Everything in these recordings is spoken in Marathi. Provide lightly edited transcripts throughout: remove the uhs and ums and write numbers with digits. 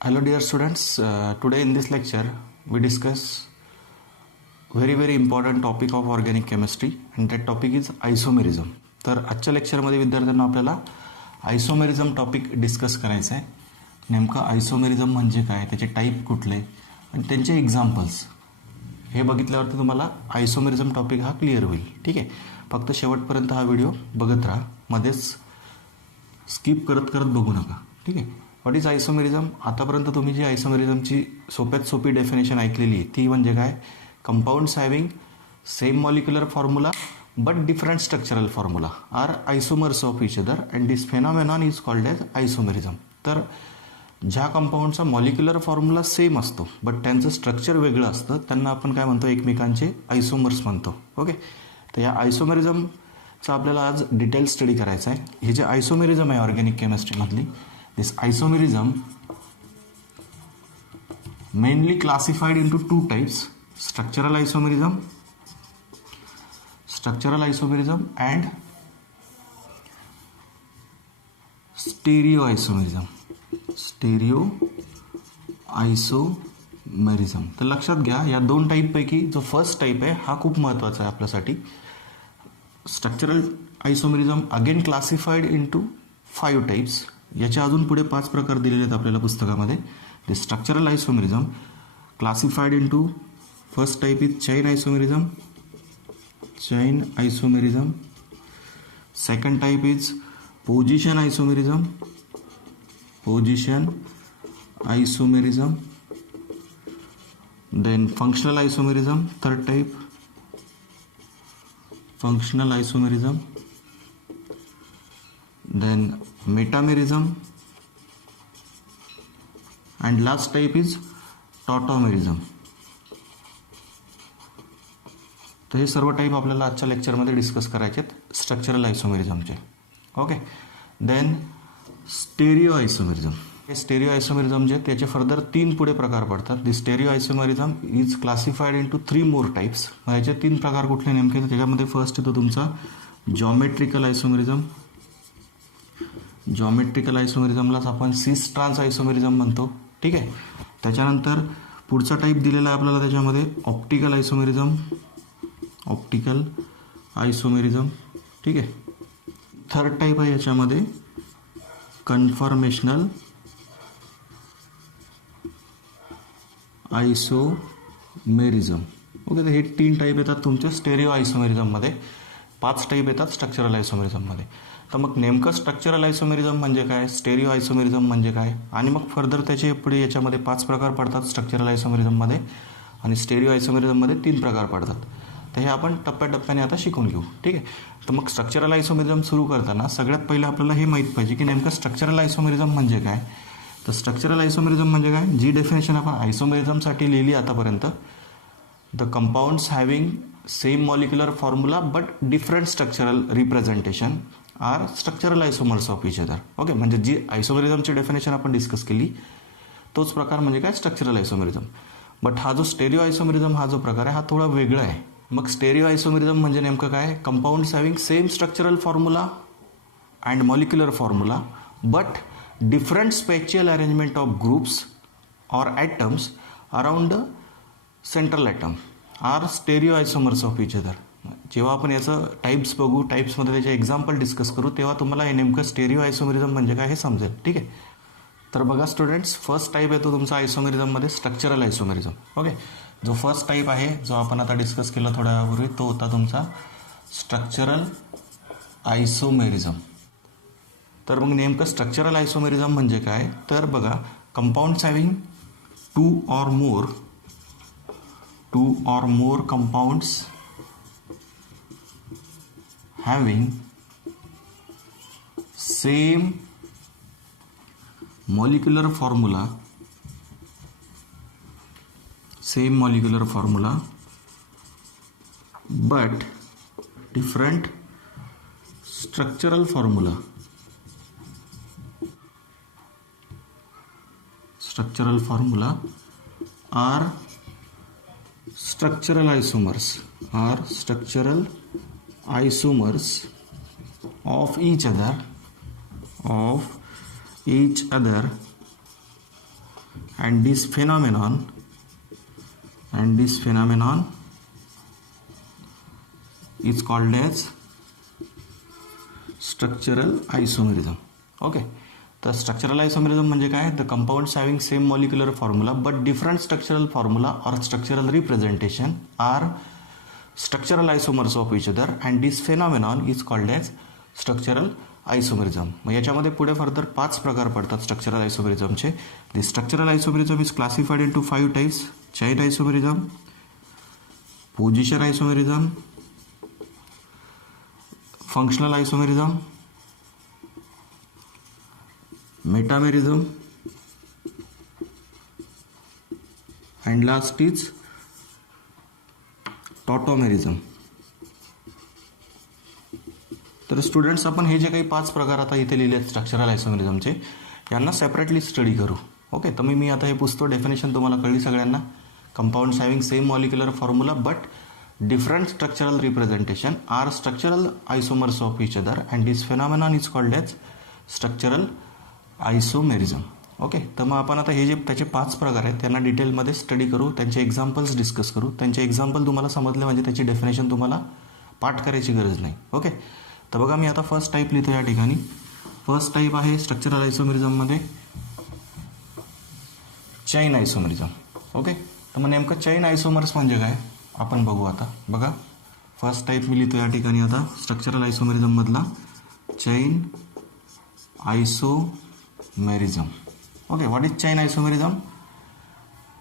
Hello dear students, today in this lecture we discuss very important topic of organic chemistry and that topic is isomerism. तर आजच्या लेक्चरमध्ये विद्यार्थ्यांना आपल्याला आयसोमेरिझम टॉपिक डिस्कस करायचं आहे. नेमकं आयसोमेरिझम म्हणजे काय, त्याचे टाईप कुठले आणि त्यांचे एक्झाम्पल्स हे बघितल्यावरती तुम्हाला आयसोमेरिझम टॉपिक हा क्लिअर होईल. ठीक आहे, फक्त शेवटपर्यंत हा व्हिडिओ बघत राहा, मध्येच स्किप करत बघू नका. ठीक आहे. What is isomerism? आतापर्यंत तुम्ही जी आयसोमेरिझमची सोप्यात सोपी डेफिनेशन ऐकलेली आहे ती म्हणजे काय, compounds having same molecular formula but different structural formula are isomers of each other and this phenomenon is called as isomerism. तर ज्या कंपाऊंडचा मॉलिक्युलर फॉर्म्युला सेम असतो बट त्यांचं स्ट्रक्चर वेगळं असतं त्यांना आपण काय म्हणतो, एकमेकांचे आयसोमर्स म्हणतो. ओके, तर या आयसोमेरिझमचा आपल्याला आज डिटेल स्टडी करायचा आहे. हे जे आयसोमेरिझम आहे organic केमिस्ट्रीमधली, this isomerism mainly classified into two types: structural isomerism and stereoisomerism. तर लक्षात घ्या, या दोन टाईपपैकी जो फर्स्ट टाईप आहे हा खूप महत्त्वाचा आहे आपल्यासाठी. Structural isomerism again classified into 5 types. याच्या अजून पुढे 5 प्रकार दिलेले आहेत आपल्याला पुस्तकामध्ये. The structural isomerism classified into first type is chain isomerism. Second type is position isomerism. Then functional isomerism, third type functional isomerism. then metamerism and last type is tautomerism. तर हे सर्व टाईप आपल्याला आजच्या लेक्चरमध्ये डिस्कस करायचे आहेत स्ट्रक्चरल आयसोमेरिझमचे. Okay, then stereo isomerism. हे स्टेरिओ आयसोमेरिझम जे त्याचे फर्दर 3 पुढे प्रकार पडतात. The stereo isomerism is classified into 3 more types. याचे 3 प्रकार कुठले नेमके, तर त्याच्यामध्ये फर्स्ट येतो तुमचा जॉमेट्रिकल आयसोमेरिझम. जॉमेट्रिकल आयसोमेरिझमलाच आपण सिस ट्रान्स आयसोमेरिझम म्हणतो. ठीक आहे. त्याच्यानंतर पुढचा टाईप दिलेला आहे आपल्याला त्याच्यामध्ये ऑप्टिकल आयसोमेरिझम. ठीक आहे. थर्ड टाईप आहे याच्यामध्ये कन्फॉर्मेशनल आयसोमेरिझम. ओके, तर हे 3 टाईप येतात तुमच्या स्टेरिओ आयसोमेरिझममध्ये. 5 टाईप येतात स्ट्रक्चरल आयसोमेरिझममध्ये. तर मग नेमकं स्ट्रक्चरल आयसोमेरिझम म्हणजे काय, स्टेरिओ आयसोमेरिझम म्हणजे काय, आणि मग फर्दर त्याचे पुढे याच्यामध्ये 5 प्रकार पडतात स्ट्रक्चरल आयसोमेरिझममध्ये आणि स्टेरिओ आयसोमेरिझममध्ये 3 प्रकार पडतात. तर हे आपण टप्प्याटप्प्याने आता शिकून घेऊ. ठीक आहे. तर मग स्ट्रक्चरल आयसोमेरिझम सुरू करताना सगळ्यात पहिलं आपल्याला हे माहीत पाहिजे की नेमकं स्ट्रक्चरल आयसोमेरिझम म्हणजे काय. तर स्ट्रक्चरल आयसोमेरिझम म्हणजे काय, जी डेफिनेशन आपण आयसोमेरिझमसाठी लिहिली आतापर्यंत, the compounds having same molecular formula but different structural representation are structural isomers of each other. Okay, म्हणजे जी आयसोमेरिझमची डेफिनेशन आपण डिस्कस केली तोच प्रकार म्हणजे काय, स्ट्रक्चरल आयसोमेरिझम. बट हा जो स्टेरिओ आयसोमेरिझम हा जो प्रकार आहे हा थोडा वेगळा आहे. मग स्टेरिओ आयसोमेरिझम म्हणजे नेमकं काय, compounds having same structural formula and molecular formula but different spatial arrangement of groups or atoms around the central atom are stereo isomers of each other. जेव्हा आपण याचं टाईप्स बघू, टाईप्समध्ये त्याचे एक्झाम्पल डिस्कस करू, तेव्हा तुम्हाला हे नेमकं स्टेरिओ आयसोमेरिझम म्हणजे काय हे समजेल. ठीक आहे. तर बघा स्टुडंट्स, फर्स्ट टाईप येतो तुमचा आयसोमेरिझममध्ये स्ट्रक्चरल आयसोमेरिझम. ओके, जो फर्स्ट टाईप आहे जो आपण आता डिस्कस केला थोड्या वेळापूर्वी तो होता तुमचा स्ट्रक्चरल आयसोमेरिझम. तर मग नेमकं स्ट्रक्चरल आयसोमेरिझम म्हणजे काय, तर बघा, compounds having 2 or more compounds having same molecular formula but different structural formula are structural isomers of each other and this phenomenon is called as structural isomerism. Okay, तर स्ट्रक्चरल आयसोमेरिझम म्हणजे काय? The compounds having same molecular formula but different structural formula और structural representation are structural isomers of each other and this phenomenon is called as structural isomerism. मग याच्यामध्ये पुढे फर्दर 5 प्रकार पडतात स्ट्रक्चरल आयसोमेरिझमचे. The structural isomerism is classified into 5 types: chain isomerism, position isomerism, functional isomerism, metamerism and last is tautomerism. तर स्टुडंट्स, आपण हे जे काही 5 प्रकार आता इथे लिहिले आहेत स्ट्रक्चरल आयसोमेरिझमचे, यांना सेपरेटली स्टडी करू. ओके, तर मी आता हे पुसतो. डेफिनेशन तुम्हाला कळली सगळ्यांना. Compounds having same molecular formula but different structural representation are structural isomers of each other and this phenomenon is called as structural isomerism. Okay, तर मग आपण आता हे जे त्याचे 5 प्रकार आहेत त्यांना डिटेलमध्ये स्टडी करू, त्यांचे एक्झाम्पल्स डिस्कस करू. त्यांचे एक्झाम्पल तुम्हाला समजले म्हणजे त्याची डेफिनेशन तुम्हाला पाठ करायची गरज नाही. ओके, तर बघा मी आता फर्स्ट टाईप लिहितो या ठिकाणी. फर्स्ट टाईप आहे स्ट्रक्चरल आयसोमेरिझममध्ये चैन आयसोमेरिझम. ओके, तर मग नेमकं चैन आयसोमर्स म्हणजे काय आपण बघू. आता बघा, फर्स्ट टाईप मी लिहितो या ठिकाणी आता स्ट्रक्चरल आयसोमेरिझम मधला chain isomerism. Okay, what is chain isomerism?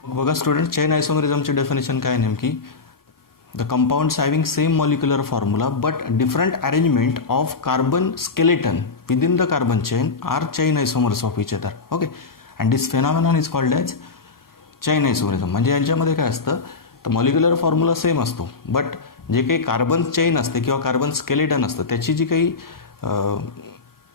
बघा स्टुडंट, चैन आयसोमेरिझमची डेफिनेशन काय नेमकी? The compounds having same molecular formula but different arrangement of carbon skeleton within the carbon chain are chain isomers of each other. Okay, and this phenomenon is called as chain isomerism. म्हणजे यांच्यामध्ये काय असतं, तर मॉलिक्युलर फॉर्म्युला सेम असतो बट जे काही कार्बन चेन असते किंवा कार्बन स्केलेटन असतं त्याची जी काही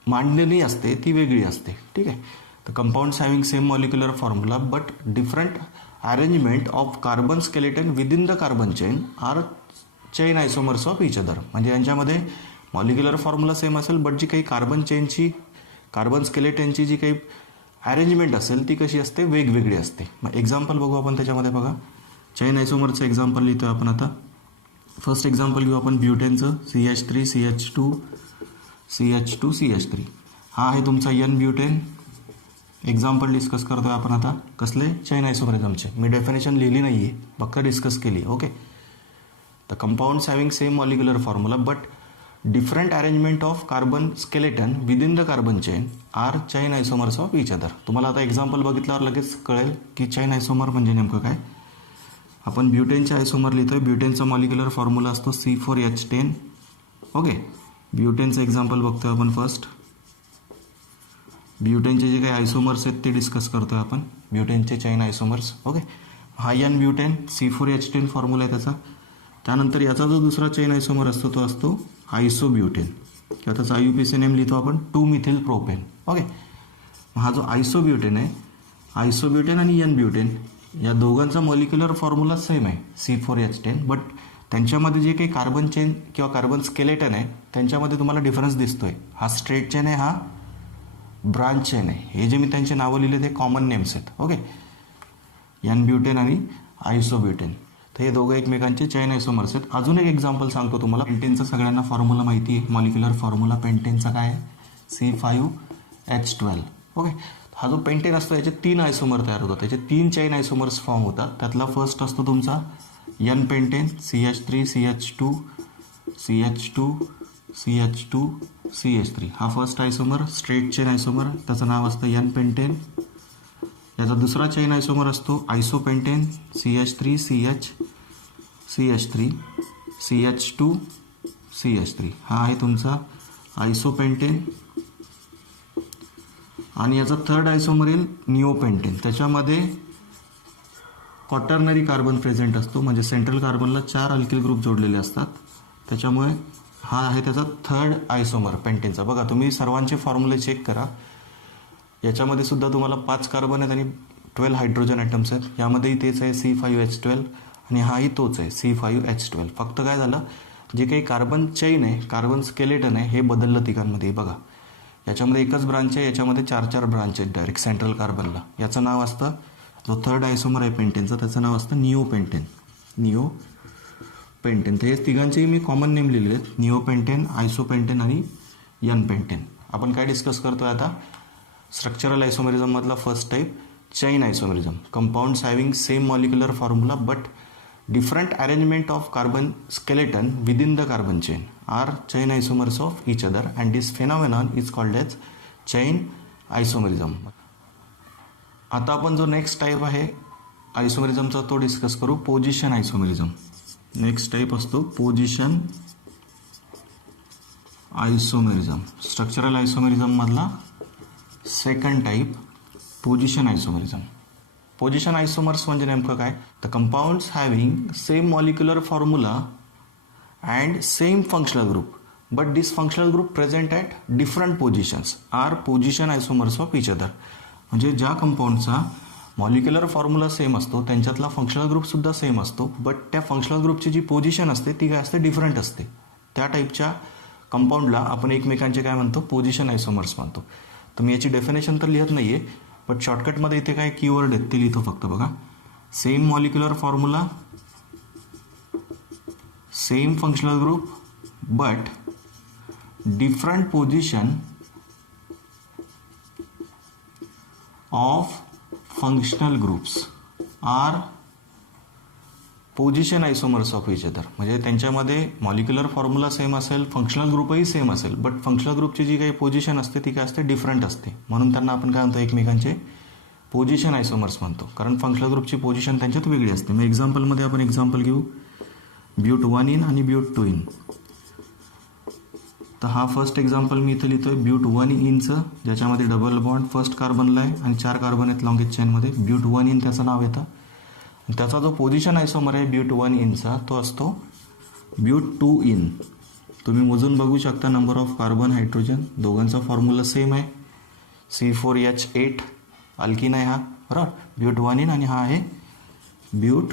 मांडणी असते ती वेगळी असते. ठीक आहे, तर compounds having same molecular formula but different arrangement of carbon skeleton within the carbon chain are chain isomers of each other. म्हणजे यांच्यामध्ये मॉलिक्युलर फॉर्म्युला सेम असेल बट जी काही कार्बन चेनची कार्बन स्केलेटनची जी काही अरेंजमेंट असेल ती कशी असते, वेगवेगळी असते. मग एक्झाम्पल बघू आपण त्याच्यामध्ये. बघा, चैन आयसोमरचं एक्झाम्पल लिहितो आपण आता. फर्स्ट एक्झाम्पल घेऊ आपण ब्युटेनचं. CH3 CH2 CH2 CH3. हा आहे तुमचा N ब्युटेन. एक्झाम्पल डिस्कस करतोय आपण आता. कसले? चैन आयसोमेरिझमचे. मी डेफिनेशन लिहिली नाही आहे, फक्त डिस्कस केली. Okay, the compounds having same molecular formula but different arrangement of carbon skeleton within the carbon chain are chain isomers of each other. तुम्हाला आता एक्झाम्पल बघितल्यावर लगेच कळेल की चैन आयसोमर म्हणजे नेमकं काय. आपण ब्युटेनचे आयसोमर लिहितोय. ब्युटेनचा मॉलिक्युलर फॉर्म्युला असतो C4H10. ओके, ब्युटेनचं एक्झाम्पल बघतोय आपण. फर्स्ट ब्युटेनचे जे काही आयसोमर्स आहेत ते डिस्कस करतोय आपण, ब्युटेनचे चैन आयसोमर्स. ओके, हा N ब्युटेन C4H10 फॉर्म्युला आहे त्याचा. त्यानंतर याचा जो दुसरा चैन आयसोमर असतो तो असतो आयसोब्युटेन किंवा त्याचा IUPAC नेम लिहितो आपण 2-मिथिल प्रोपेन. ओके, हा जो आयसोब्युटेन आहे, आयसोब्युटेन आणि N ब्युटेन या दोघांचा मॉलिक्युलर फॉर्म्युला सेम आहे C4H10 बट त्यांच्यामध्ये जे काही कार्बन चेन किंवा कार्बन स्केलेटन आहे त्यांच्यामध्ये तुम्हाला डिफरन्स दिसतोय. हा स्ट्रेट चेन आहे, हा ब्रांच चेन आहे. हे जे मी त्यांचे नावं लिहिले ते कॉमन नेम्स आहेत. ओके, N ब्युटेन आणि आयसोब्युटेन. तर हे दोघं एकमेकांचे चैन आयसोमर्स आहेत. अजून एक एक्झाम्पल सांगतो तुम्हाला. पेंटेनचा सगळ्यांना फॉर्म्युला माहिती आहे, मॉलिक्युलर फॉर्म्युला पेंटेनचा काय आहे? C5H12. ओके, हा जो पेंटेन असतो याचे 3 आयसोमर तयार होतात, त्याचे 3 चैन आयसोमर्स फॉर्म होतात. त्यातला फर्स्ट असतो तुमचा N pentane CH3 CH2 CH2 CH2 CH3. हा फर्स्ट आयसोमर स्ट्रेट चेन आयसोमर, त्याचं नाव असतं N पेंटेन. याचा दुसरा चैन आयसोमर असतो आयसोपेंटेन CH3 CH CH3 CH2 CH3. हा आहे तुमचा आयसोपेंटेन. आणि याचा थर्ड आयसोमर येईल निओपेंटेन. त्याच्यामध्ये क्वाटर्नरी कार्बन प्रेझेंट असतो, म्हणजे सेंट्रल कार्बनला 4 अल्किल ग्रुप जोडलेले असतात. त्याच्यामुळे हा आहे त्याचा थर्ड आयसोमर पेंटेनचा. बघा, तुम्ही सर्वांचे फॉर्म्युले चेक करा. याच्यामध्ये सुद्धा तुम्हाला 5 कार्बन आहेत आणि 12 हायड्रोजन ॲटम्स आहेत. यामध्येही तेच आहे C5H12 आणि हाही तोच आहे C5H12. फक्त काय झालं, जे काही कार्बन चैन आहे, कार्बन स्केलेटन आहे, हे बदललं तिघांमध्ये. बघा, याच्यामध्ये एकच ब्रांच आहे, याच्यामध्ये 4-4 ब्रांच आहेत डायरेक्ट सेंट्रल कार्बनला. याचं नाव असतं जो थर्ड आयसोमर आहे पेंटेनचा त्याचं नाव असतं निओपेंटेन. निओपेंटेन. तर हे तिघांचेही मी कॉमन नेम लिहिलेले आहेत, निओपेंटेन, आयसोपेंटेन आणि एन पेंटेन. आपण काय डिस्कस करतोय आता, स्ट्रक्चरल आयसोमेरिझममधला first type chain isomerism. Compounds having same molecular formula but different arrangement of carbon skeleton within the carbon chain are chain isomers of each other, and this phenomenon is called as chain isomerism. आता आपण जो नेक्स्ट टाईप आहे आयसोमेरिझमचा तो डिस्कस करू, पोझिशन आयसोमेरिझम. नेक्स्ट टाईप असतो पोझिशन आयसोमेरिझम. स्ट्रक्चरल आयसोमेरिझम मधला second type position isomerism. Position isomers म्हणजे नेमकं काय, the compounds having same molecular formula and same functional group but this functional group present at different positions are position isomers of each other. म्हणजे ज्या कंपाऊंडचा मॉलिक्युलर फॉर्म्युला सेम असतो त्यांच्यातला फंक्शनल ग्रुपसुद्धा सेम असतो, बट त्या फंक्शनल ग्रुपची जी पोझिशन असते ती काय असते, डिफरंट असते. त्या टाईपच्या कंपाऊंडला आपण एकमेकांचे काय म्हणतो, पोझिशन आयसोमर्स म्हणतो. तर मी याची डेफिनेशन तर लिहित नाही आहे, बट शॉर्टकटमध्ये इथे काय कीवर्ड आहेत ते लिहितो फक्त. बघा, same molecular formula, same functional group but different position of functional groups are position isomers of each other. म्हणजे त्यांच्यामध्ये मॉलिक्युलर फॉर्म्युला सेम असेल, फंक्शनल ग्रुपही सेम असेल, बट फंक्शनल ग्रुपची जी काही पोझिशन असते ती काय असते, डिफरंट असते. म्हणून त्यांना आपण काय म्हणतो, एकमेकांचे पोझिशन आयसोमर्स म्हणतो, कारण फंक्शनल ग्रुपची पोझिशन त्यांच्यात वेगळी असते. मग एक्झाम्पलमध्ये आपण एक्झाम्पल घेऊ, ब्यूट 1 इन आणि ब्यूट 2 इन. तर हा फर्स्ट एक्झाम्पल मी इथे लिहितोय, ब्यूट 1 इनचं, ज्याच्यामध्ये डबल बॉन्ड फर्स्ट कार्बनला आहे आणि 4 कार्बन आहेत लॉंगेज चेनमध्ये. ब्यूट 1 इन त्याचं नाव येतं. त्याचा जो पोझिशन आयसोमर आहे ब्यूट 1 इनचा तो असतो ब्यूट 2 इन. तुम्ही मोजून बघू शकता नंबर ऑफ कार्बन, हायड्रोजन, दोघांचा फॉर्म्युला सेम आहे, C4H8 अल्किन आहे हा, बरोबर. ब्यूट 1 इन आणि हा आहे ब्यूट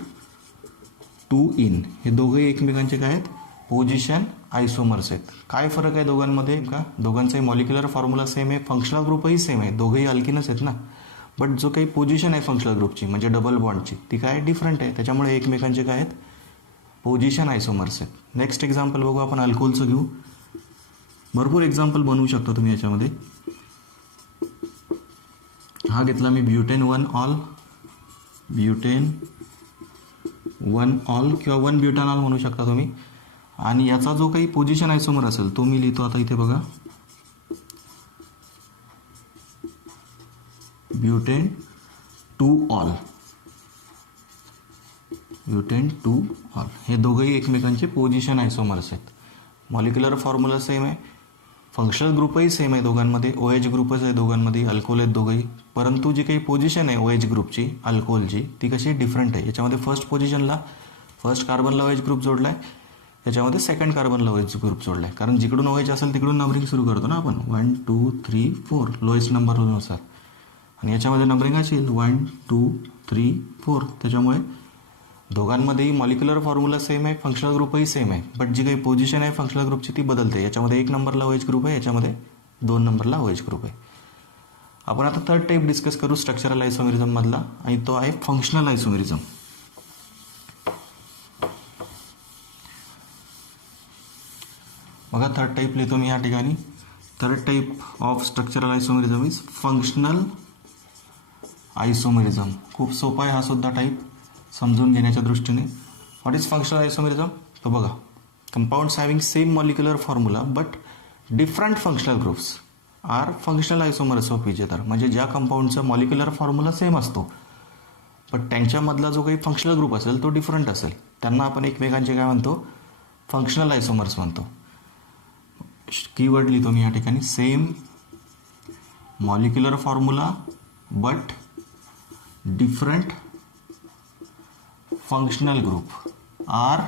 2 इन. हे दोघंही एकमेकांचे काय आहेत, पोझिशन आयसोमर्स आहेत. काय फरक आहे दोघांमध्ये का, दोघांचाही मॉलिक्युलर फॉर्म्युला सेम आहे, फंक्शनल ग्रुपही सेम आहे, दोघंही अल्किनच आहेत ना, बट जो काही पोझिशन आहे फंक्शनल ग्रुपची म्हणजे डबल बॉन्डची ती काय डिफरंट आहे, त्याच्यामुळे एकमेकांचे काय आहेत, पोझिशन आयसोमर्स आहेत. नेक्स्ट एक्झाम्पल बघू आपण, अल्कोहोलचं घेऊ. भरपूर एक्झाम्पल बनवू शकता तुम्ही याच्यामध्ये. हा घेतला मी ब्युटेन 1 ऑल, ब्युटेन 1 ऑल किंवा 1 ब्युटानॉल म्हणू शकता तुम्ही. आणि याचा जो काही पोझिशन आयसोमर असेल तो मी लिहितो आता इथे बघा, ब्युटेन 2 ऑल, ब्युटेन 2 ऑल. हे दोघंही एकमेकांचे पोझिशन आयसोमर्स आहेत. मॉलिक्युलर फॉर्म्युला सेम आहे, फंक्शनल ग्रुपही सेम आहे दोघांमध्ये, OH ग्रुपच आहे दोघांमध्ये, अल्कोहोल आहेत दोघंही, परंतु जी काही पोझिशन आहे OH ग्रुपची अल्कोहोलची ती कशी डिफरंट आहे. याच्यामध्ये फर्स्ट पोझिशनला फर्स्ट कार्बनला OH ग्रुप जोडला आहे, याच्यामध्ये सेकंड कार्बनला OH ग्रुप जोडला आहे, कारण जिकडून OH असेल तिकडून नंबरिंग सुरू करतो ना आपण, 1 2 3 4 लोएस्ट नंबरनुसार. आणि याच्यामध्ये नंबरिंग असेल 1 2 3 4. त्याच्यामुळे दोघांमध्येही मॉलिक्युलर फॉर्म्युला सेम आहे, फंक्शनल ग्रुपही सेम आहे, बट जी काही पोझिशन आहे फंक्शनल ग्रुपची ती बदलते. याच्यामध्ये 1 नंबरला OH ग्रुप आहे, याच्यामध्ये 2 नंबरला OH ग्रुप आहे. आपण आता थर्ड टाईप डिस्कस करू स्ट्रक्चरल आयसोमेरिझम मधला, आणि तो आहे फंक्शनल आयसोमेरिझम. बघा थर्ड टाईप लिहितो मी या ठिकाणी. Third type of structural isomerism is functional isomerism. खूप सोपा आहे हा सुद्धा टाईप समजून घेण्याच्या दृष्टीने. व्हॉट इज फंक्शनल आयसोमेरिझम, तर बघा, compounds having same molecular formula but different functional groups are functional isomers of each other. म्हणजे ज्या कंपाऊंडचा मॉलिक्युलर फॉर्म्युला सेम असतो बट त्यांच्यामधला जो काही फंक्शनल ग्रुप असेल तो डिफरंट असेल, त्यांना आपण एकमेकांचे काय म्हणतो, फंक्शनल आयसोमर्स म्हणतो. कीवर्ड लिहितो मी या ठिकाणी, same molecular formula but different functional group are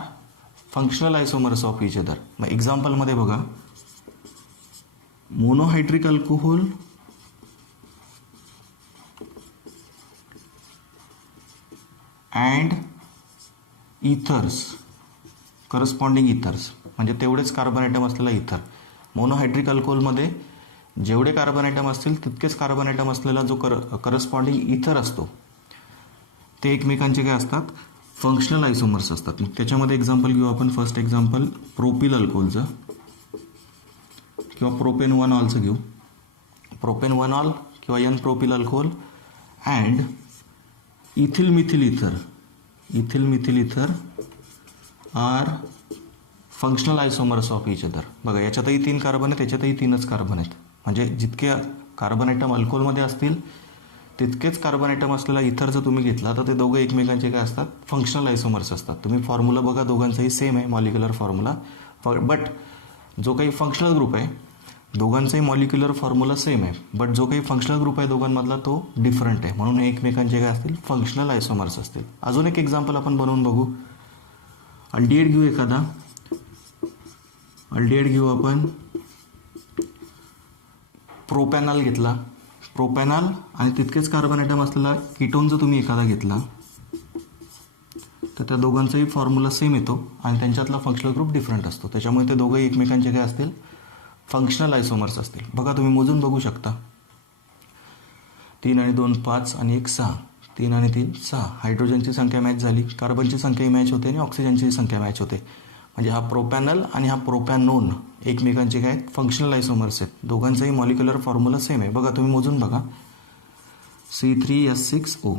functional isomers of each other. मग एक्झाम्पलमध्ये बघा, monohydric alcohol and ethers, corresponding ethers म्हणजे तेवढेच कार्बन ॲटम असलेला इथर. मोनोहायड्रिक अल्कोहोलमध्ये जेवढे कार्बन ॲटम असतील तितकेच कार्बन ॲटम असलेला जो करस्पॉन्डिंग इथर असतो ते एकमेकांचे काय असतात, फंक्शनल आयसोमर्स असतात. मग त्याच्यामध्ये एक्झाम्पल घेऊ आपण. फर्स्ट एक्झाम्पल प्रोपिल अल्कोहोलचं किंवा प्रोपेन 1 ऑलचं घेऊ. प्रोपेन 1 ऑल किंवा n propyl alcohol and ethyl methyl ether are functional isomers of each other. बघा याच्यातही 3 कार्बन आहेत, त्याच्यातही 3च कार्बन आहेत. म्हणजे जितके कार्बन आयटम अल्कोहोलमध्ये असतील तितकेच कार्बन आयटम असलेला इथर जर तुम्ही घेतला तर ते दोघं एकमेकांचे काय असतात, फंक्शनल आयसोमर्स असतात. तुम्ही फॉर्म्युला बघा, दोघांचाही सेम आहे मॉलिक्युलर फॉर्म्युला. बट जो काही फंक्शनल ग्रुप आहे दोघांचाही मॉलिक्युलर फॉर्म्युला सेम आहे, बट जो काही फंक्शनल ग्रुप आहे दोघांमधला तो डिफरंट आहे, म्हणून एकमेकांचे काय असतील, फंक्शनल आयसोमर्स असतील. अजून एक एक्झाम्पल आपण बनवून बघू. अल्डिहाइड घेऊ एखादा. अल्डिहाइड घेऊ आपण. प्रोपॅनॉल घेतला. प्रोपॅनॉल आणि तितकेच कार्बन आयटम असलेला कीटोन जर तुम्ही एखादा घेतला तर त्या दोघांचाही फॉर्म्युला सेम येतो आणि त्यांच्यातला फंक्शनल ग्रुप डिफरंट असतो. त्याच्यामुळे ते दोघंही एकमेकांचे काय असतील, फंक्शनल आयसोमर्स असतील. बघा तुम्ही मोजून बघू शकता. 3 आणि 2 5 आणि 1 6. 3 आणि 3 6. हायड्रोजनची संख्या मॅच झाली, कार्बनची संख्याही मॅच होते आणि ऑक्सिजनची संख्या मॅच होते. म्हणजे हा प्रोपॅनल आणि हा प्रोपॅनोन एकमेकांचे काय, फंक्शनल आयसोमर्स आहेत. दोघांचाही मॉलिक्युलर फॉर्म्युला सेम आहे. बघा तुम्ही मोजून बघा. C3H6O.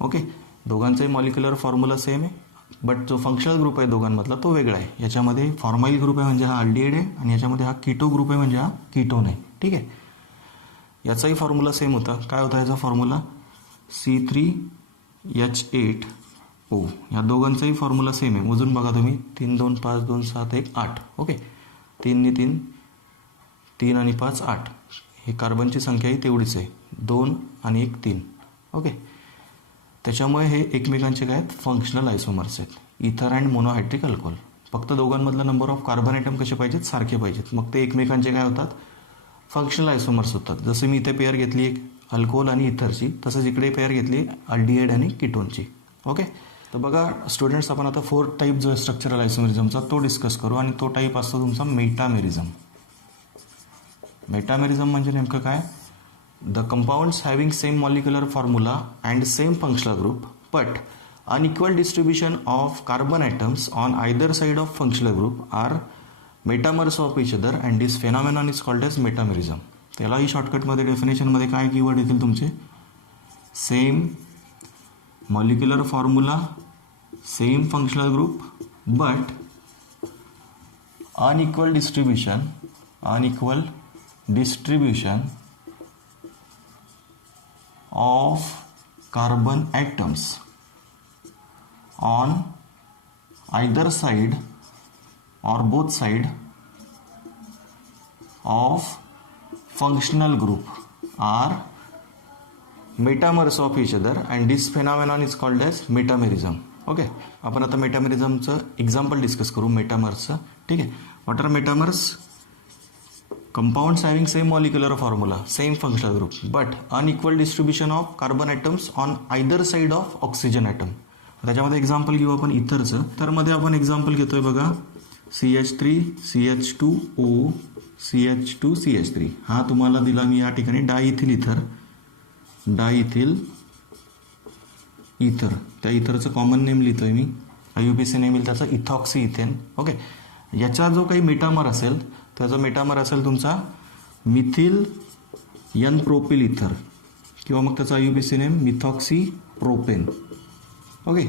ओके, दोघांचाही मॉलिक्युलर फॉर्म्युला सेम आहे, बट जो फंक्शनल ग्रुप आहे दोघांमधला तो वेगळा आहे. याच्यामध्ये फॉर्माइल ग्रुप आहे म्हणजे हा अल्डिहाइड आहे आणि याच्यामध्ये हा कीटो ग्रुप आहे म्हणजे हा कीटोन आहे. ठीक आहे, याचाही फॉर्म्युला सेम होता. काय होता याचा फॉर्म्युला, C3H8O. या दोघांचाही फॉर्म्युला सेम आहे. मोजून बघा तुम्ही. 3 2 5 2 7 1 8. ओके, 3 ने 3 3 आणि 5 8. हे कार्बनची संख्याही तेवढीच आहे, 2 आणि 1 3. ओके, त्याच्यामुळे हे एकमेकांचे काय आहेत, फंक्शनल आयसोमर्स आहेत. इथर अँड मोनोहायड्रिक अल्कोहोल. फक्त दोघांमधला नंबर ऑफ कार्बन आयटम कसे पाहिजेत, सारखे पाहिजेत. मग ते एकमेकांचे काय होतात, फंक्शनल आयसोमर्स होतात. जसं मी इथे पेअर घेतली एक अल्कोहोल आणि इथरची, तसंच इकडे पेअर घेतली अल्डिहाइड आणि कीटोनची. ओके, तर बघा स्टुडंट्स, आपण आता 4th टाईप जो आहे स्ट्रक्चरल आयसोमेरिझमचा तो डिस्कस करू. आणि तो टाईप असतो तुमचा मेटामेरिझम. मेटामेरिझम म्हणजे नेमकं काय, the compounds having same molecular formula and same functional group but unequal distribution of carbon atoms on either side of functional group are metamers of each other and this phenomenon is called as metamerism. त्यालाही शॉर्टकटमध्ये डेफिनेशनमध्ये काय कीवर्ड येतील तुमचे, same molecular formula, same functional group but unequal distribution of carbon atoms on either side or both side of functional group are metamers of each other and this phenomenon is called as metamerism. Okay, आपण आता मेटामेरिझमचं एक्झाम्पल डिस्कस करू मेटामर्सचं. ठीक आहे, what are metamers, compounds having same molecular formula, same functional group but unequal distribution of carbon atoms on either side of oxygen atom. त्याच्यामध्ये एक्झाम्पल घेऊ आपण इथरचं. तर मध्ये आपण एक्झाम्पल घेतोय बघा, CH3 CH2O CH2 CH3. हा तुम्हाला दिला मी या ठिकाणी डायइथिल इथर. त्या इथरचं कॉमन नेम लिहितोय मी, IUPAC नेम येईल त्याचं इथॉक्सी इथेन. ओके, याचा जो काही मेटामर असेल त्याचा मेटामर असेल तुमचा मिथिल एन प्रोपिल इथर किंवा मग त्याचा IUPAC name methoxy propane. Okay,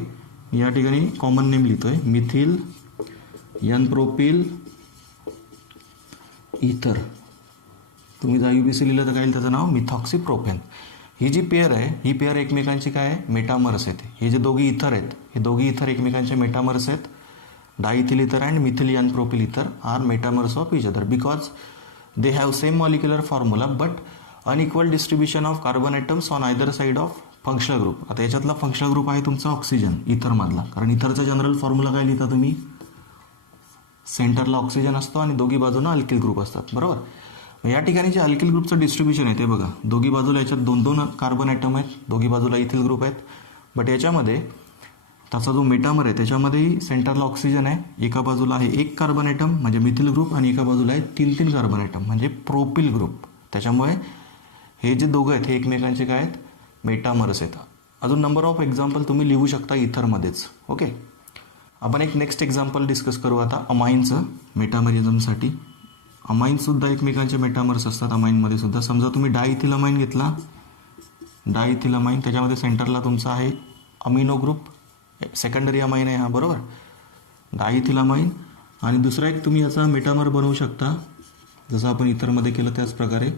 या ठिकाणी कॉमन नेम लिहितोय मिथिल एन प्रोपिल इथर. तुम्ही जर IUPAC लिहिलं तर काय त्याचं नाव मिथॉक्सी प्रोपेन. ही जी पेअर आहे ही पेअर एकमेकांची काय आहे, मेटामर्स आहेत. हे जे दोघी इथर आहेत हे दोघी इथर एकमेकांचे मेटामर्स आहेत. Diethyl ether and methyl n propyl ether are metamers of each other because they have same molecular formula but unequal distribution of carbon atoms on either side of functional group. आता याच्यातला फंक्शनल ग्रुप आहे तुमचा ऑक्सिजन इथरमधला, कारण इथरचा जनरल फॉर्म्युला काय लिहिता तुम्ही, सेंटरला ऑक्सिजन असतो आणि दोघी बाजूला अल्किल ग्रुप असतात, बरोबर. या ठिकाणी जे अल्किल ग्रुपचं डिस्ट्रीब्युशन आहे ते बघा, दोघी बाजूला याच्यात 2-2 कार्बन ॲटम आहेत, दोघी बाजूला इथिल ग्रुप आहेत. बट याच्यामध्ये त्याचा जो मेटामर आहे त्याच्यामध्येही सेंटरला ऑक्सिजन आहे, एका बाजूला आहे 1 कार्बन ॲटम म्हणजे मिथिल ग्रुप आणि एका बाजूला आहे 3-3 कार्बन ॲटम म्हणजे प्रोपिल ग्रुप. त्याच्यामुळे हे जे दोघं आहेत हे एकमेकांचे काय आहेत, मेटामर्स आहेत. अजून नंबर ऑफ एक्झाम्पल तुम्ही लिहू शकता इथरमध्येच. ओके, आपण एक नेक्स्ट एक्झाम्पल डिस्कस करू आता अमाईनचं मेटामेरिझमसाठी. अमाईनसुद्धा एकमेकांचे मेटामर्स असतात अमाईनमध्ये सुद्धा. समजा तुम्ही डायइथिलमाईन घेतला, डायइथिलमाईन, त्याच्यामध्ये सेंटरला तुमचा आहे अमिनो ग्रुप, सेकंडरी अमाईन आहे हा, बरोबर, डायइथिलमाईन. आणि दुसरा एक तुम्ही याचा मेटामर बनवू शकता जसं आपण इथरमध्ये केलं त्याच प्रकारे,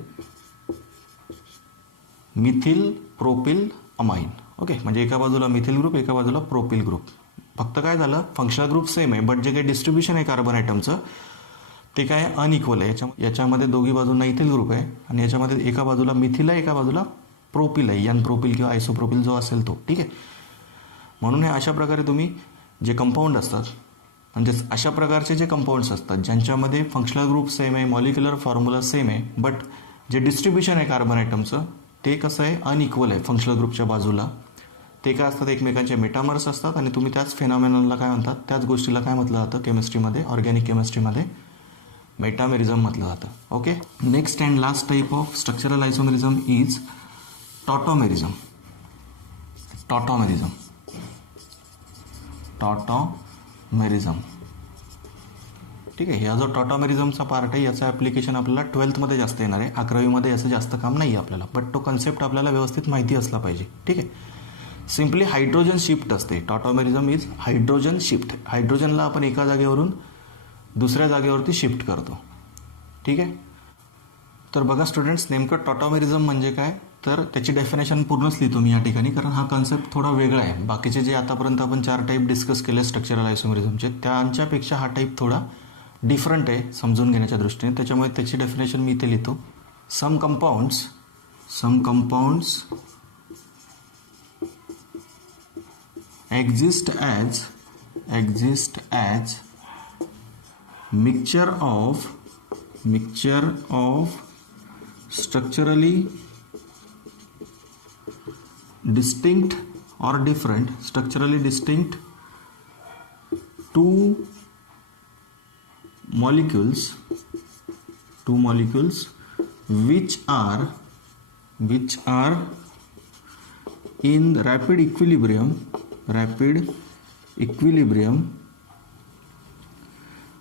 मिथिल प्रोपिल अमाईन. ओके, म्हणजे एका बाजूला मिथिल ग्रुप, एका बाजूला प्रोपिल ग्रुप. फक्त काय झालं, फंक्शनल ग्रुप सेम आहे, बट जे काही डिस्ट्रीब्युशन आहे कार्बन आयटमचं ते काय अनइक्वल आहे. याच्यामध्ये दोघी बाजूंना इथिल ग्रुप आहे आणि याच्यामध्ये एका बाजूला मिथिल आहे, एका बाजूला प्रोपिल आहे, एन प्रोपिल किंवा आयसोप्रोपिल जो असेल तो. ठीक आहे, म्हणून हे अशा प्रकारे तुम्ही जे कंपाऊंड असतात, म्हणजे अशा प्रकारचे जे कंपाऊंड्स असतात ज्यांच्यामध्ये फंक्शनल ग्रुप सेम आहे, मॉलिक्युलर फॉर्म्युला सेम आहे, बट जे डिस्ट्रीब्युशन आहे कार्बन आयटमचं ते कसं आहे, अनइक्वल आहे फंक्शनल ग्रुपच्या बाजूला, ते काय असतात, एकमेकांचे मेटामर्स असतात. आणि तुम्ही त्याच फेनॉमेनलला काय म्हणतात, त्याच गोष्टीला काय म्हटलं जातं केमिस्ट्रीमध्ये, ऑर्गॅनिक केमिस्ट्रीमध्ये मेटामेरिझम म्हटलं जातं. Okay, next and last type of structural isomerism is tautomerism. Tautomerism, tautomerism. ठीक आहे, हा जो टॉटोमेरिझमचा पार्ट आहे याचं ॲप्लिकेशन आपल्याला 12th जास्त येणार आहे, 11वीमध्ये याचं जास्त काम नाही आहे आपल्याला, बट तो कन्सेप्ट आपल्याला व्यवस्थित माहिती असला पाहिजे. ठीक आहे, सिम्पली हायड्रोजन शिफ्ट असते. टॉटोमेरिझम इज हायड्रोजन शिफ्ट. हायड्रोजनला आपण एका जागेवरून दुसऱ्या जागेवरती शिफ्ट करतो. ठीक आहे, तर बघा स्टुडंट्स, नेमकं टॉटोमेरिझम म्हणजे काय, तर त्याची डेफिनेशन पूर्णच लिहितो मी या ठिकाणी, कारण हा कन्सेप्ट थोडा वेगळा आहे. बाकीचे जे आतापर्यंत आपण 4 टाईप डिस्कस केले स्ट्रक्चरल आयसोमेरिझमचे, त्यांच्यापेक्षा हा टाईप थोडा डिफरंट आहे समजून घेण्याच्या दृष्टीने, त्याच्यामुळे त्याची डेफिनेशन मी इथे लिहितो. सम compounds exist as mixture of structurally distinct or different, structurally distinct two molecules which are in rapid equilibrium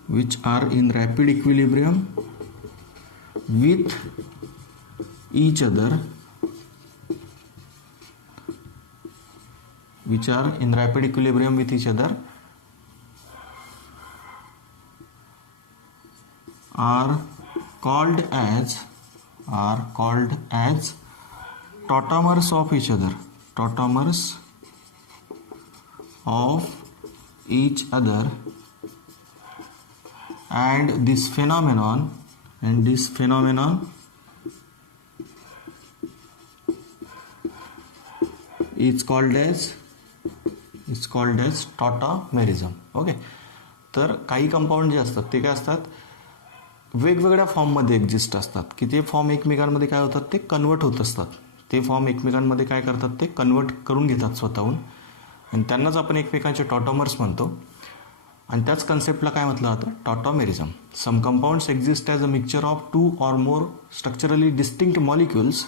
which are in rapid equilibrium with each other, which are in rapid equilibrium with each other, are called as tautomers of each other, tautomers of each other. And this phenomenon is called as tautomerism. Okay, तर काही कंपाऊंड जे असतात ते काय असतात, वेगवेगळ्या फॉर्ममध्ये एक्झिस्ट असतात, की ते फॉर्म एकमेकांमध्ये काय होतात, ते कन्वर्ट होत असतात. ते फॉर्म एकमेकांमध्ये काय करतात, ते कन्वर्ट करून घेतात स्वतःहून, आणि त्यांनाच आपण एकमेकांचे टॉटोमर्स म्हणतो. आणि त्याच कन्सेप्टला काय म्हटलं जातं, tautomerism. Some compounds exist as a mixture of 2 or more structurally distinct molecules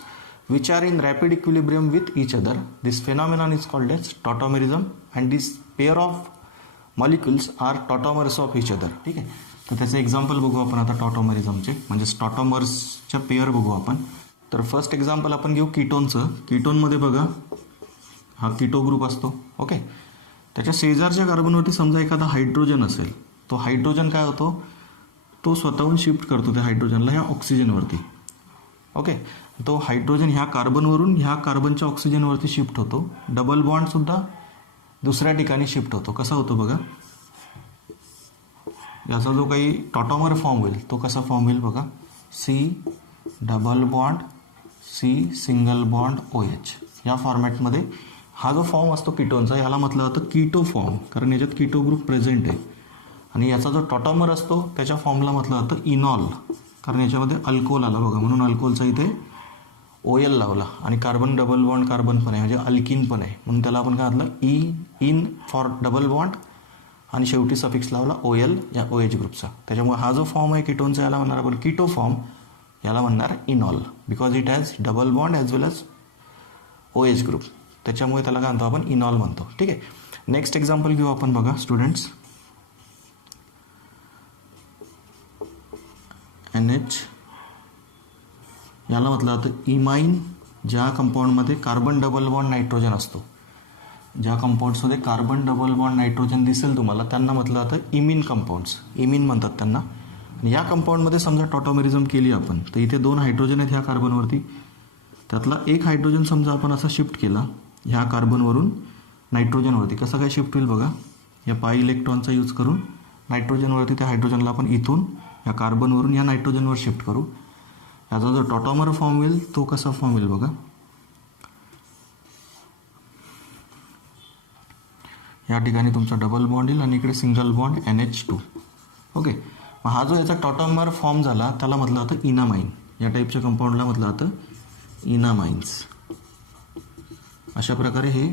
which are in rapid equilibrium with each other. This phenomenon is called as tautomerism, and this pair of molecules are tautomers of each other. ठीक आहे, तर त्याचं एक्झाम्पल बघू आपण आता टॉटोमेरिझमचे, म्हणजे टॉटोमर्सच्या पेअर बघू आपण. तर फर्स्ट एक्झाम्पल आपण घेऊ कीटोनचं. कीटोनमध्ये बघा हा कीटो ग्रुप असतो. ओके, त्याच्या शेजारच्या कार्बनवरती समजा एखादा हायड्रोजन असेल, तो हायड्रोजन काय होतो, तो स्वतःहून शिफ्ट करतो त्या हायड्रोजनला ह्या ऑक्सिजनवरती. ओके, तो हायड्रोजन ह्या कार्बनवरून ह्या कार्बनच्या ऑक्सिजनवरती शिफ्ट होतो. डबल बॉन्डसुद्धा दुसऱ्या ठिकाणी शिफ्ट होतो. कसा होतो बघा, याचा जो काही टॉटोमर फॉर्म होईल तो कसा फॉर्म होईल बघा, C double bond C single bond OH या फॉर्मॅटमध्ये हा जो फॉर्म असतो कीटोनचा, याला म्हटलं जातं कीटो फॉर्म, कारण याच्यात कीटो ग्रुप प्रेझेंट आहे. आणि याचा जो टॉटोमर असतो त्याच्या फॉर्मला म्हटलं जातं इनॉल, कारण याच्यामध्ये अल्कोहोल आला बघा, म्हणून अल्कोहोलचा इथे OL लावला. आणि कार्बन डबल बॉन्ड कार्बन पण आहे, म्हणजे अल्किन पण आहे, म्हणून त्याला आपण काय म्हटलं इन फॉर डबल बॉन्ड, आणि शेवटी सफिक्स लावला OL या OH ग्रुपचा. त्याच्यामुळे हा जो फॉर्म आहे कीटोनचा याला म्हणणार आपण कीटो फॉर्म, याला म्हणणार enol, because it has double bond as well as OH group. त्याच्यामुळे त्याला काय म्हणतो आपण इनॉल म्हणतो. ठीक आहे. नेक्स्ट एक्झाम्पल घेऊ आपण बघा स्टुडंट्स. NH याला म्हटलं जातं इमाइन. ज्या कंपाऊंडमध्ये कार्बन डबल बॉन्ड नायट्रोजन असतो, ज्या कंपाऊंड्समध्ये कार्बन डबल बॉन्ड नायट्रोजन दिसेल तुम्हाला त्यांना म्हटलं जातं इमिन कंपाऊंड्स. इमिन म्हणतात त्यांना. आणि या कंपाऊंडमध्ये समजा टॉटॉमेरिझम केली आपण, तर इथे 2 हायड्रोजन आहेत ह्या कार्बनवरती. त्यातला एक हायड्रोजन समजा आपण असा शिफ्ट केला ह्या कार्बनवरून नायट्रोजनवरती. कसं काय शिफ्ट होईल बघा. या पाय इलेक्ट्रॉनचा यूज करून नायट्रोजनवरती त्या हायड्रोजनला आपण इथून या कार्बनवरून या नायट्रोजनवर शिफ्ट करू. याचा जो टॉटॉमर फॉर्म होईल तो कसा फॉर्म होईल बघा. या ठिकाणी तुमचा डबल बॉन्ड येईल आणि इकडे सिंगल बॉन्ड NH2. ओके. मग हा जो याचा टॉटॉमर फॉर्म झाला त्याला म्हटलं जातं इनामाइन. या टाईपच्या कंपाऊंडला म्हटलं जातं इनामाइन्स. अशा प्रकारे हे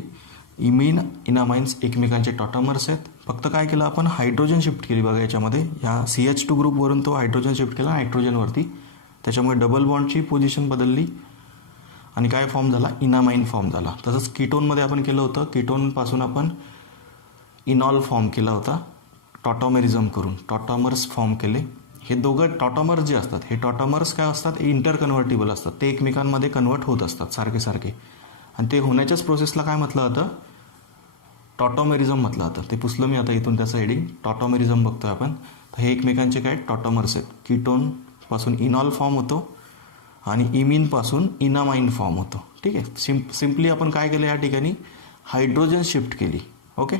इमिन इनामाइन्स एकमेकांचे टॉटॉमर्स आहेत. फक्त काय केलं आपण हायड्रोजन शिफ्ट केली बघा याच्यामध्ये. ह्या CH2 ग्रुपवरून तो हायड्रोजन शिफ्ट केला नायट्रोजनवरती. त्याच्यामुळे डबल बॉन्डची पोझिशन बदलली आणि काय फॉर्म झाला इनामाइन फॉर्म झाला. तसंच कीटोनमध्ये आपण केलं होतं. कीटोनपासून आपण इनॉल फॉर्म केला होता टॉटॉमेरिझम करून. टॉटॉमर्स फॉर्म केले. हे दोघं टॉटॉमर्स जे असतात हे टॉटॉमर्स काय असतात इंटर कन्व्हर्टिबल असतात. ते एकमेकांमध्ये कन्व्हर्ट होत असतात सारखे सारखे. आणि ते होण्याच्याच प्रोसेसला काय म्हटलं जातं टॉटॉमेरिझम म्हटलं जातं. ते पुसलं मी आता इथून त्याचं हेडिंग. टॉटॉमेरिझम बघतोय आपण. तर हे एकमेकांचे काय टॉटॉमर्स आहेत. कीटोनपासून इनॉल फॉर्म होतो आणि इमिनपासून इनामाइन फॉर्म होतो. ठीक आहे. सिम्पली आपण काय केलं या ठिकाणी हायड्रोजन शिफ्ट केली. ओके.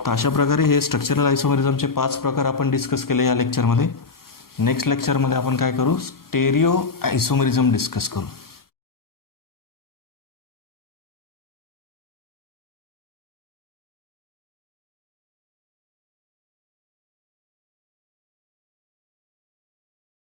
तर अशा प्रकारे हे स्ट्रक्चरल आयसोमेरिझमचे 5 प्रकार आपण डिस्कस केले या लेक्चरमध्ये. नेक्स्ट लेक्चरमध्ये आपण काय करू स्टेरिओ आयसोमेरिझम डिस्कस करू.